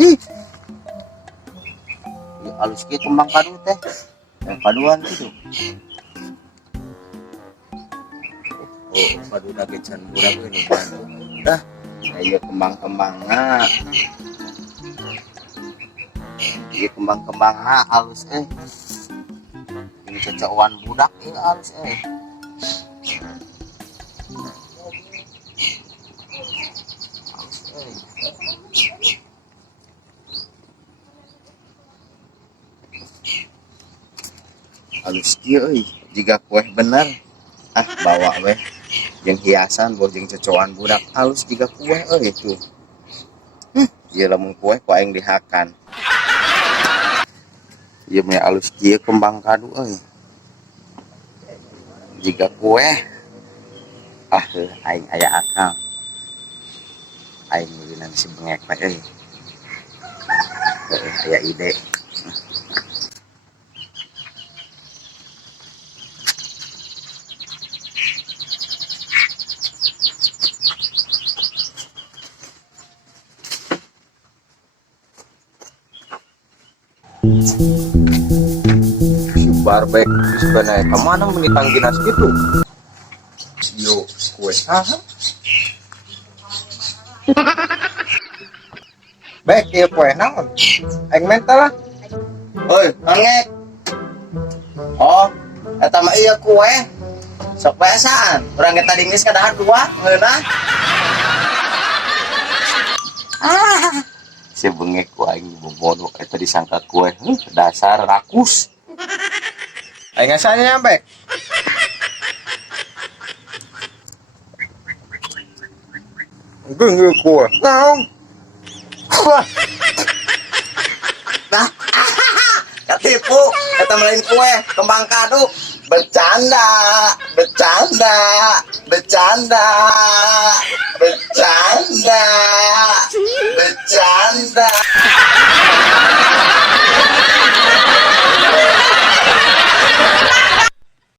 Ih, halus ke kembang kadu teh. Yang kaduan gitu. Oh, kadu dage can budak ini kan. Dah, ayo kembang-kembangna. Ieu kembang-kembangna halus Ini cecewan budak ieu halus halus kieu jika kue bener bawa weh jeung hiasan boh jeung cocokan budak halus jika kue itu ieu lamun kue ku aing dihakan ieu mah halus kieu kembang kadu jika kue aing aya akal aing mieunan si bengek we aya ide. Barbek sebenarnya kemana menitang ginas gitu yo kue baik ya kue naon aing mental lah oi ngek oh eta mah ieu kue sok biasaan urang eta dingis kadahar dua ngeunah si bengek ku aing bobodo eta disangka kue dasar rakus aing ngasanya nyampe geng kue naon nah ketipu eta melain kue kembang kadu bercanda bercanda bercanda bercanda bercanda